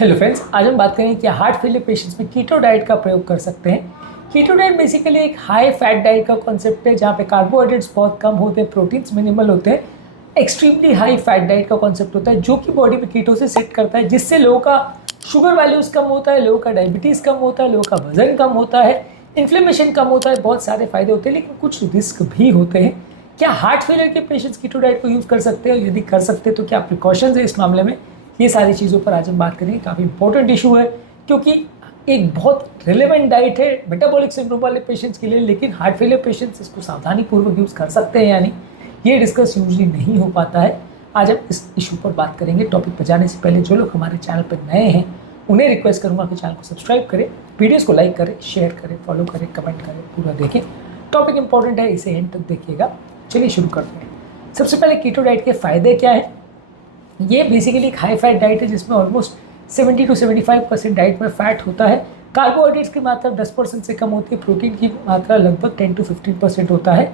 Hello friends, आज हम बात करेंगे कि हार्ट फेलियर पेशेंट्स में कीटो डाइट का प्रयोग कर सकते हैं। कीटो डाइट बेसिकली एक हाई फैट डाइट का कॉन्सेप्ट है जहाँ पे कार्बोहाइड्रेट्स बहुत कम होते हैं, प्रोटीन्स मिनिमल होते हैं। एक्सट्रीमली हाई फैट डाइट का कॉन्सेप्ट होता है जो कि बॉडी पे कीटो से सेट करता है, जिससे लोगों का शुगर वैल्यूज़ कम होता है, लोगों का डायबिटीज़ कम होता है, लोगों का वजन कम होता है, इन्फ्लेमेशन कम होता है। बहुत सारे फायदे होते हैं, लेकिन कुछ रिस्क भी होते हैं। क्या हार्ट फेलियर के पेशेंट्स कीटो डाइट को यूज़ कर सकते हैं, और यदि कर सकते हैं तो क्या प्रिकॉशंस है इस मामले में? ये सारी चीज़ों पर आज हम बात करेंगे। काफ़ी इंपॉर्टेंट इशू है क्योंकि एक बहुत रिलेवेंट डाइट है मेटाबॉलिक सिंड्रोम वाले पेशेंट्स के लिए, लेकिन हार्ट फेलियर पेशेंट्स इसको सावधानी पूर्वक यूज़ कर सकते हैं या नहीं, ये डिस्कस यूजली नहीं हो पाता है। आज हम इस इशू पर बात करेंगे। टॉपिक पर जाने से पहले जो लोग हमारे चैनल पर नए हैं उन्हें रिक्वेस्ट करूँगा कि चैनल को सब्सक्राइब करें, वीडियोज़ को लाइक करें, शेयर करें, फॉलो करें, कमेंट करें, पूरा देखें। टॉपिक इंपॉर्टेंट है, इसे एंड तक देखिएगा। चलिए शुरू करते हैं। सबसे पहले कीटो डाइट के फ़ायदे क्या हैं? ये बेसिकली एक हाई फैट डाइट है जिसमें ऑलमोस्ट 70 to 75% डाइट में फैट होता है। कार्बोहाइड्रेट्स की मात्रा 10% से कम होती है, प्रोटीन की मात्रा लगभग 10 to 15% होता है।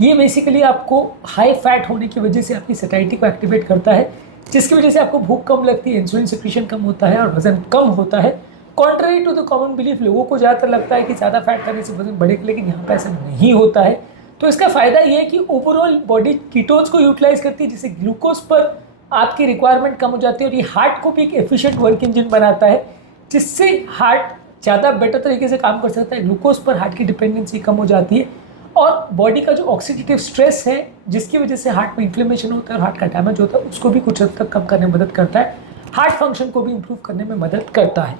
ये बेसिकली आपको हाई फैट होने की वजह से आपकी सैटिस्फैक्शन को एक्टिवेट करता है, जिसकी वजह से आपको भूख कम लगती है, इंसुलिन सिक्रीशन कम होता है और वजन कम होता है। Contrary to the common belief, लोगों को ज़्यादातर लगता है कि ज़्यादा फैट करने से वजन बढ़ेगा, लेकिन यहाँ पर ऐसा नहीं होता है। तो इसका फ़ायदा ये है कि ओवरऑल बॉडी कीटोन्स को यूटिलाइज करती है, जिससे ग्लूकोज पर आपकी रिक्वायरमेंट कम हो जाती है, और ये हार्ट को भी एक एफिशिएंट वर्क इंजन बनाता है, जिससे हार्ट ज़्यादा बेटर तरीके से काम कर सकता है। ग्लूकोज पर हार्ट की डिपेंडेंसी कम हो जाती है, और बॉडी का जो ऑक्सीडेटिव स्ट्रेस है जिसकी वजह से हार्ट में इन्फ्लेमेशन होता है और हार्ट का डैमेज होता है, उसको भी कुछ हद तक कम करने में मदद करता है। हार्ट फंक्शन को भी इम्प्रूव करने में मदद करता है।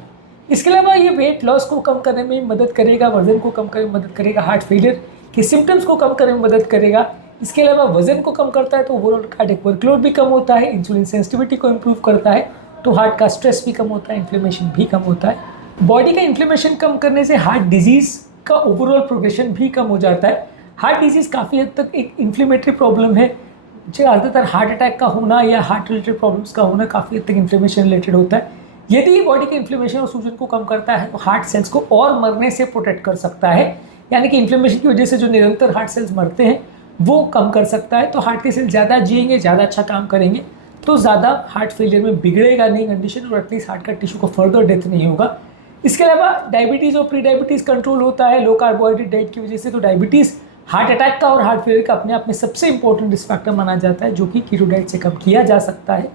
इसके अलावा ये वेट लॉस को कम करने में मदद करेगा, वजन को कम करने में मदद करेगा, हार्ट फेलियर के सिम्टम्स को कम करने में मदद करेगा। इसके अलावा वजन को कम करता है तो ओवरऑल कार्डियक वर्कलोड भी कम होता है, इंसुलिन सेंसिटिविटी को इम्प्रूव करता है तो हार्ट का स्ट्रेस भी कम होता है, इन्फ्लेमेशन भी कम होता है। बॉडी का इन्फ्लेमेशन कम करने से हार्ट डिजीज़ का ओवरऑल प्रोग्रेशन भी कम हो जाता है। हार्ट डिजीज़ काफ़ी हद तक एक इन्फ्लेमेटरी प्रॉब्लम है। ज़्यादातर हार्ट अटैक का होना या हार्ट रिलेटेड प्रॉब्लम्स का होना काफ़ी हद तक इन्फ्लेमेशन रिलेटेड होता है। यदि बॉडी के इन्फ्लेमेशन और सूजन को कम करता है तो हार्ट सेल्स को और मरने से प्रोटेक्ट कर सकता है, यानी कि इन्फ्लेमेशन की वजह से जो निरंतर हार्ट सेल्स मरते हैं वो कम कर सकता है। तो हार्ट के सेल ज़्यादा जिएंगे, ज़्यादा अच्छा काम करेंगे, तो ज़्यादा हार्ट फेलियर में बिगड़ेगा नहीं कंडीशन, और एटलीस्ट हार्ट का टिश्यू को फर्दर डेथ नहीं होगा। इसके अलावा डायबिटीज़ और प्री डायबिटीज़ कंट्रोल होता है लो कार्बोहाइड्रेट डाइट की वजह से। तो डायबिटीज़ हार्ट अटैक का और हार्ट फेलियर का अपने आप में सबसे इंपॉर्टेंट रिस्क फैक्टर माना जाता है, जो कि कीटो डाइट से कम किया जा सकता है।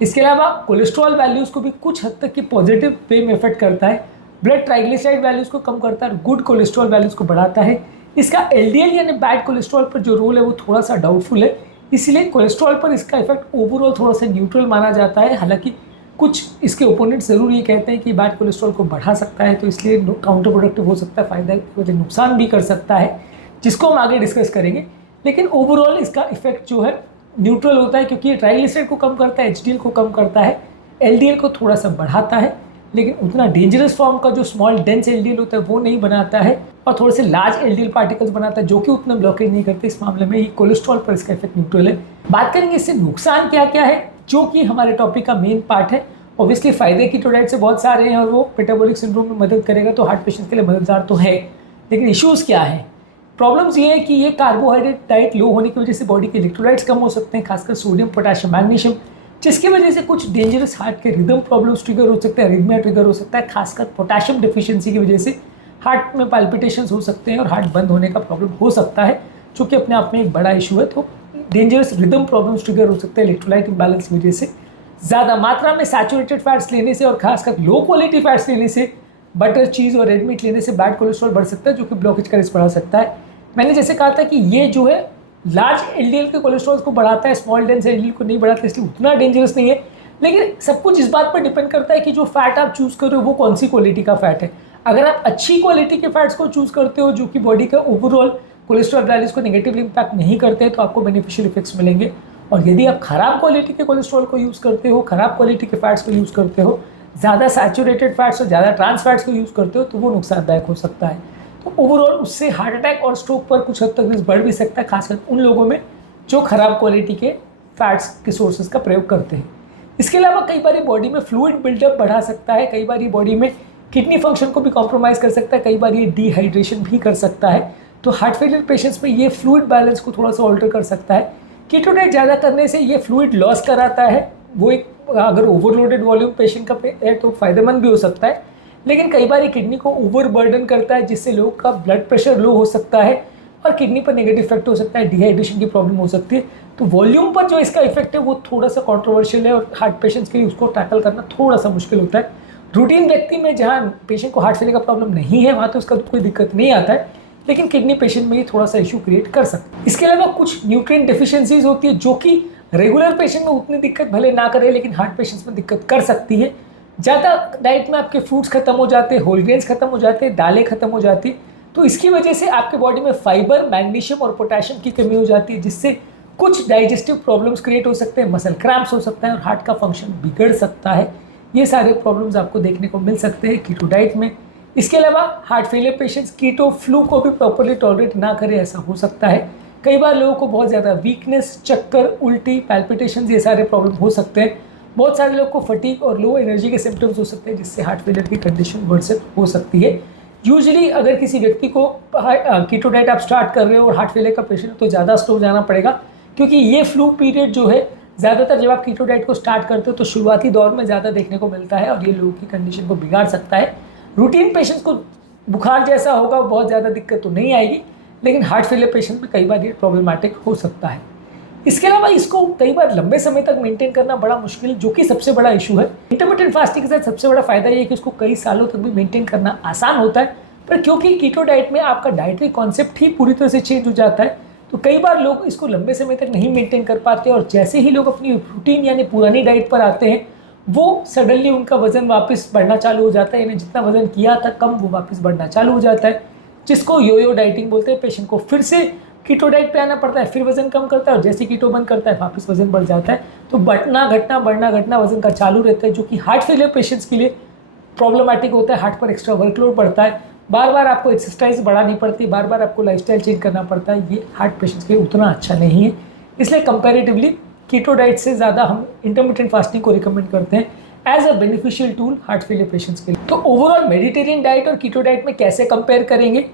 इसके अलावा कोलेस्ट्रॉल वैल्यूज़ को भी कुछ हद तक की पॉजिटिव वे में इफेक्ट करता है। ब्लड ट्राइग्लिसराइड वैल्यूज़ को कम करता है, गुड कोलेस्ट्रॉल वैल्यूज़ को बढ़ाता है। इसका एलडीएल यानी बैड कोलेस्ट्रॉल पर जो रोल है वो थोड़ा सा डाउटफुल है, इसलिए कोलेस्ट्रॉल पर इसका इफेक्ट ओवरऑल थोड़ा सा न्यूट्रल माना जाता है। हालांकि कुछ इसके ओपोनेंट ज़रूर ये कहते हैं कि बैड कोलेस्ट्रॉल को बढ़ा सकता है, तो इसलिए काउंटर प्रोडक्टिव हो सकता है, फ़ायदा की वजह नुकसान भी कर सकता है, जिसको हम आगे डिस्कस करेंगे। लेकिन ओवरऑल इसका इफेक्ट जो है न्यूट्रल होता है, क्योंकि ये ट्राइग्लिसराइड को कम करता है, एचडीएल को कम करता है, एलडीएल को थोड़ा सा बढ़ाता है, लेकिन उतना डेंजरस फॉर्म का जो स्मॉल डेंस एलडीएल होता है वो नहीं बनाता है, और थोड़े से लार्ज एलडीएल पार्टिकल्स बनाता है जो कि उतना ब्लॉकेज नहीं करते। इस मामले में ये कोलेस्ट्रॉल पर इसका इफेक्ट न्यूट्रल है। बात करेंगे इससे नुकसान क्या क्या है, जो कि हमारे टॉपिक का मेन पार्ट है। ऑब्वियसली फायदे कीटो डाइट से बहुत सारे हैं, और वो मेटाबॉलिक सिंड्रोम में मदद करेगा, तो हार्ट पेशेंट्स के लिए मददगार तो है। लेकिन इश्यूज़ क्या है? प्रॉब्लम्स ये है कि ये कार्बोहाइड्रेट डाइट लो होने की वजह से बॉडी के इलेक्ट्रोलाइट्स कम हो सकते हैं, खासकर सोडियम, पोटेशियम, मैग्नीशियम, जिसकी वजह से कुछ डेंजरस हार्ट के रिदम प्रॉब्लम्स ट्रिगर हो सकते हैं, अरिथमिया ट्रिगर हो सकता है। खासकर पोटेशियम डिफिशियंसी की वजह से हार्ट में पाल्पिटेशंस हो सकते हैं और हार्ट बंद होने का प्रॉब्लम हो सकता है, जो कि अपने आप में एक बड़ा इशू है। तो डेंजरस रिदम प्रॉब्लम्स ट्रिगर हो सकते हैं इलेक्ट्रोलाइट इम्बैलेंस की वजह से। ज़्यादा मात्रा में सैचुरेटेड फैट्स लेने से और खासकर लो क्वालिटी फैट्स लेने से, बटर, चीज़ और रेड मीट लेने से बैड कोलेस्ट्रॉल बढ़ सकता है, जो कि ब्लॉकेज का रिस्क बढ़ा सकता है। मैंने जैसे कहा था कि ये जो है लार्ज एलडीएल के कोलेस्ट्रॉल को बढ़ाता है, स्मॉल डेंस एलडीएल को नहीं बढ़ाता, इसलिए उतना डेंजरस नहीं है। लेकिन सब कुछ इस बात पर डिपेंड करता है कि जो फैट आप चूज़ कर रहे हो वो कौन सी क्वालिटी का फैट है। अगर आप अच्छी क्वालिटी के फैट्स को चूज़ करते हो जो कि बॉडी का ओवरऑल कोलेस्ट्रॉल वैल्यूज़ को नेगेटिवली इम्पैक्ट नहीं करते, तो आपको बेनिफिशियल इफेक्ट्स मिलेंगे। और यदि आप खराब क्वालिटी के कोलेस्ट्रॉल को यूज़ करते हो, खराब क्वालिटी के फैट्स को यूज़ करते हो, ज़्यादा सैचुरेटेड फैट्स और ज़्यादा ट्रांस फैट्स को यूज़ करते हो, तो वो नुकसानदायक हो सकता है। तो ओवरऑल उससे हार्ट अटैक और स्ट्रोक पर कुछ हद तक रिस्क बढ़ भी सकता है, खासकर उन लोगों में जो खराब क्वालिटी के फैट्स के सोर्सेज का प्रयोग करते हैं। इसके अलावा कई बार बॉडी में फ्लूइड बिल्डअप बढ़ा सकता है, कई बार बॉडी में किडनी फंक्शन को भी कॉम्प्रोमाइज़ कर सकता है, कई बार ये डिहाइड्रेशन भी कर सकता है। तो हार्ट फेलियर पेशेंट्स में ये फ्लूइड बैलेंस को थोड़ा सा ऑल्टर कर सकता है। कीटो डाइट ज़्यादा करने से ये फ्लूइड लॉस कराता है, वो एक अगर ओवरलोडेड वॉल्यूम पेशेंट का है तो फायदेमंद भी हो सकता है, लेकिन कई बार ये किडनी को ओवर बर्डन करता है, जिससे लोग का ब्लड प्रेशर लो हो सकता है और किडनी पर नेगेटिव इफेक्ट हो सकता है, डिहाइड्रेशन की प्रॉब्लम हो सकती है। तो वॉल्यूम पर जो इसका इफेक्ट है वो थोड़ा सा कॉन्ट्रोवर्शियल है और हार्ट पेशेंट्स के लिए उसको टैकल करना थोड़ा सा मुश्किल होता है। रूटीन व्यक्ति में जहाँ पेशेंट को हार्ट फेलियर का प्रॉब्लम नहीं है वहाँ तो उसका कोई दिक्कत नहीं आता है, लेकिन किडनी पेशेंट में ये थोड़ा सा इशू क्रिएट कर सकता है। इसके अलावा कुछ न्यूट्रिएंट डिफिशियंसीज होती है जो कि रेगुलर पेशेंट में उतनी दिक्कत भले ना करे, लेकिन हार्ट पेशेंट्स में दिक्कत कर सकती है। ज़्यादा डाइट में आपके फ्रूट्स खत्म हो जाते हैं, होल ग्रेन्स खत्म हो जाते हैं, दालें खत्म हो जाती है, तो इसकी वजह से आपके बॉडी में फाइबर, मैग्नीशियम और पोटेशियम की कमी हो जाती है, जिससे कुछ डाइजेस्टिव प्रॉब्लम्स क्रिएट हो सकते हैं, मसल क्रैम्प्स हो सकता है और हार्ट का फंक्शन बिगड़ सकता है। ये सारे प्रॉब्लम्स आपको देखने को मिल सकते हैं कीटो डाइट में। इसके अलावा heart failure patients keto flu को भी प्रॉपर्ली टॉलरेट ना करें, ऐसा हो सकता है। कई बार लोगों को बहुत ज़्यादा वीकनेस, चक्कर, उल्टी, पैल्पिटेशंस, ये सारे प्रॉब्लम हो सकते हैं। बहुत सारे लोग को फटीग और लो एनर्जी के सिम्टम्स हो सकते हैं, जिससे हार्ट फेलियर की कंडीशन वर्सन हो सकती है। यूजुअली अगर किसी व्यक्ति को कीटो डाइट आप स्टार्ट कर रहे हो और हार्ट फेलियर का पेशेंट है तो ज़्यादा स्लो जाना पड़ेगा, क्योंकि ये फ्लू पीरियड जो है ज़्यादातर जब आप कीटो डाइट को स्टार्ट करते हो तो शुरुआती दौर में ज़्यादा देखने को मिलता है और ये लोगों की कंडीशन को बिगाड़ सकता है। रूटीन पेशेंट्स को बुखार जैसा होगा, बहुत ज़्यादा दिक्कत तो नहीं आएगी, लेकिन हार्ट फेलियर पेशेंट में कई बार ये प्रॉब्लमेटिक हो सकता है। इसके अलावा इसको कई बार लंबे समय तक मेंटेन करना बड़ा मुश्किल, जो कि सबसे बड़ा इशू है। इंटरमिटेंट फास्टिंग के साथ सबसे बड़ा फायदा ये है कि उसको कई सालों तक भी मेंटेन करना आसान होता है, पर क्योंकि कीटो डाइट में आपका डाइटरी कॉन्सेप्ट ही पूरी तरह से चेंज हो जाता है, तो कई बार लोग इसको लंबे समय तक नहीं मेंटेन कर पाते और जैसे ही लोग अपनी रूटीन यानी पुरानी डाइट पर आते हैं, वो सडनली उनका वजन वापस बढ़ना चालू हो जाता है, यानी जितना वजन किया था कम वो वापस बढ़ना चालू हो जाता है, जिसको योयो डाइटिंग बोलते हैं। पेशेंट को फिर से कीटो डाइट पे आना पड़ता है, फिर वजन कम करता है और जैसे कीटो बंद करता है वापस वजन बढ़ जाता है। तो बढ़ना घटना वजन का चालू रहता है, जो कि हार्ट फेलियर पेशेंट्स के लिए प्रॉब्लमेटिक होता है। हार्ट पर एक्स्ट्रा वर्कलोड बढ़ता है, बार बार आपको एक्सरसाइज बढ़ानी पड़ती है, बार बार आपको लाइफस्टाइल चेंज करना पड़ता है। ये हार्ट पेशेंट्स के लिए उतना अच्छा नहीं है, इसलिए कंपैरेटिवली कीटो डाइट से ज़्यादा हम इंटरमिटेंट फास्टिंग को रिकमेंड करते हैं as a beneficial tool heart failure patients के लिए। तो ओवरऑल मेडिटेरियन डाइट और कीटो डाइट में कैसे कंपेयर करेंगे?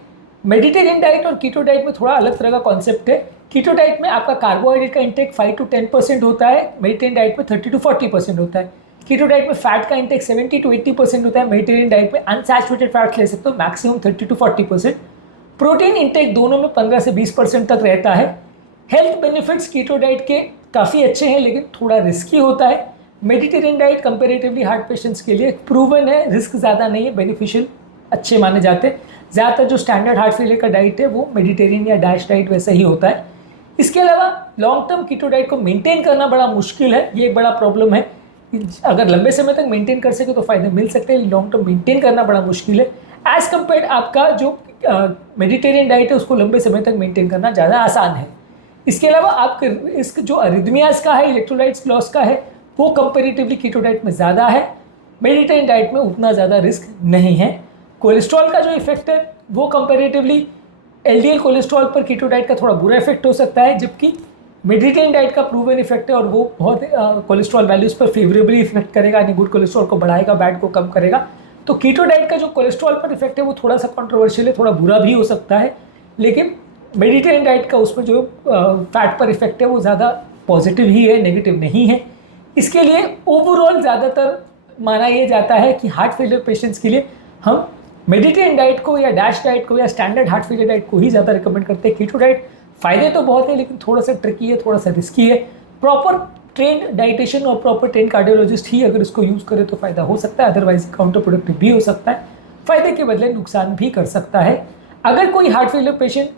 मेडिटेरियन डाइट और कीटो डाइट में थोड़ा अलग तरह का कॉन्सेप्ट है। कीटो डाइट में आपका कार्बोहाइड्रेट का इंटेक 5 to 10% होता है, मेडिटेरियन डाइट में 30 to 40% होता है। कीटो डाइट में फैट का इंटेक 70 to 80% होता है, मेडिटेरियन डाइट में अनसैचुरेटेड फैट्स ले सकते हो मैक्सिमम 30 to 40%। प्रोटीन इंटेक दोनों में 15 से 20% तक रहता है। हेल्थ बेनिफिट्स कीटो डाइट के काफ़ी अच्छे हैं, लेकिन थोड़ा रिस्की होता है। Mediterranean diet comparatively heart patients के लिए प्रूवन है, रिस्क ज़्यादा नहीं है, बेनिफिशियल अच्छे माने जाते हैं। ज़्यादातर जो स्टैंडर्ड हार्ट फेलियर का डाइट है वो मेडिटेरियन या डैश डाइट वैसा ही होता है। इसके अलावा लॉन्ग टर्म कीटो डाइट को मेंटेन करना बड़ा मुश्किल है, ये एक बड़ा प्रॉब्लम है। अगर लंबे समय तक मेंटेन कर सके तो फ़ायदे मिल सकते हैं, लॉन्ग टर्म मेंटेन करना बड़ा मुश्किल है। एज़ कम्पेयर आपका जो मेडिटेरियन डाइट है उसको लंबे समय तक मेंटेन करना ज़्यादा आसान है। इसके अलावा आपके रिस्क जो अरिथमियाज का है, इलेक्ट्रोलाइट्स लॉस का है, वो कंपेरेटिवली कीटो डाइट में ज़्यादा है, मेडिटेरियन डाइट में उतना ज़्यादा रिस्क नहीं है। कोलेस्ट्रॉल का जो इफेक्ट है वो कंपेरेटिवली एलडीएल कोलेस्ट्रॉल पर कीटो डाइट का थोड़ा बुरा इफेक्ट हो सकता है, जबकि मेडिटेरियन डाइट का प्रूवन इफेक्ट है और वो बहुत कोलेस्ट्रॉल वैल्यूज़ पर फेवरेबली इफेक्ट करेगा, यानी गुड कोलेस्ट्रॉल को बढ़ाएगा, बैड को कम करेगा। तो कीटो डाइट का जो कोलेस्ट्रॉल पर इफेक्ट है वो थोड़ा सा कंट्रोवर्शियल है, थोड़ा बुरा भी हो सकता है, लेकिन मेडिटेरियन डाइट का उसमें जो फैट पर इफेक्ट है वो ज़्यादा पॉजिटिव ही है, नेगेटिव नहीं है। इसके लिए ओवरऑल ज़्यादातर माना यह जाता है कि हार्ट फेलियर पेशेंट्स के लिए हम मेडिटेरियन डाइट को या डैश डाइट को या स्टैंडर्ड हार्ट फेलियर डाइट को ही ज़्यादा रिकमेंड करते हैं। कीटो डाइट फ़ायदे तो बहुत है, लेकिन थोड़ा सा ट्रिकी है, थोड़ा सा रिस्की है। प्रॉपर ट्रेंड डाइटिशियन और प्रॉपर ट्रेंड कार्डियोलॉजिस्ट ही अगर इसको यूज़ करे तो फ़ायदा हो सकता है, अदरवाइज काउंटर प्रोडक्टिव भी हो सकता है, फ़ायदे के बदले नुकसान भी कर सकता है। अगर कोई हार्ट फेलियर पेशेंट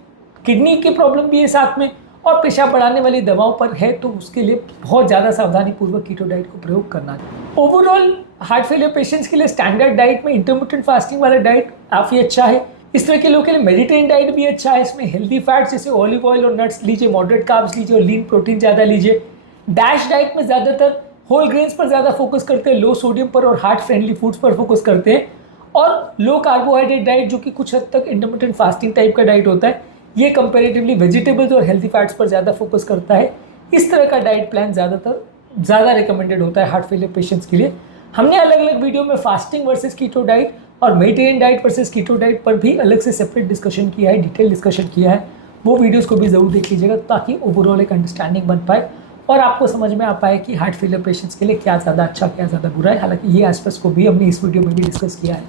किडनी की प्रॉब्लम भी है साथ में और पेशाब बढ़ाने वाली दवाओं पर है तो उसके लिए बहुत ज़्यादा सावधानीपूर्वक कीटो डाइट को प्रयोग करना है। ओवरऑल हार्ट फेलियर पेशेंट्स के लिए स्टैंडर्ड डाइट में इंटरमिटेंट फास्टिंग वाला डाइट काफ़ी अच्छा है। इस तरह के लोगों के लिए मेडिटेरियन डाइट भी अच्छा है, इसमें हेल्दी फैट्स जैसे ऑलिव ऑयल और नट्स लीजिए, मॉडरेट कार्ब्स लीजिए और लीन प्रोटीन ज़्यादा लीजिए। डैश डाइट में ज़्यादातर होल ग्रेन्स पर ज़्यादा फोकस करते हैं, लो सोडियम पर और हार्ट फ्रेंडली फूड्स पर फोकस करते हैं। और लो कार्बोहाइड्रेट डाइट जो कि कुछ हद तक इंटरमिटेंट फास्टिंग टाइप का डाइट होता है, ये कंपेरेटिवली वेजिटेबल्स और हेल्दी फैट्स पर ज़्यादा फोकस करता है। इस तरह का डाइट प्लान ज़्यादा रिकमेंडेड होता है हार्ट फेलियर पेशेंट्स के लिए। हमने अलग अलग वीडियो में फास्टिंग वर्सेस कीटो डाइट और Mediterranean diet versus keto diet पर भी अलग से सेपरेट डिस्कशन किया है, डिटेल डिस्कशन किया है। वो वीडियोस को भी ज़रूर देख लीजिएगा ताकि ओवरऑल एक अंडरस्टैंडिंग बन पाए और आपको समझ में आ पाए कि हार्ट फेलियर पेशेंट्स के लिए क्या ज़्यादा अच्छा क्या ज़्यादा बुरा है। हालांकि ये एस्पेक्ट्स को भी हमने इस वीडियो में भी डिस्कस किया है।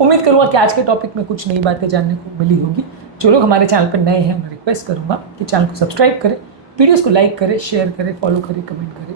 उम्मीद करूँगा कि आज के टॉपिक में कुछ नई बातें जानने को मिली होगी। जो लोग हमारे चैनल पर नए हैं, मैं रिक्वेस्ट करूँगा कि चैनल को सब्सक्राइब करें, वीडियोज़ को लाइक करें, शेयर करें, फॉलो करें, कमेंट करें।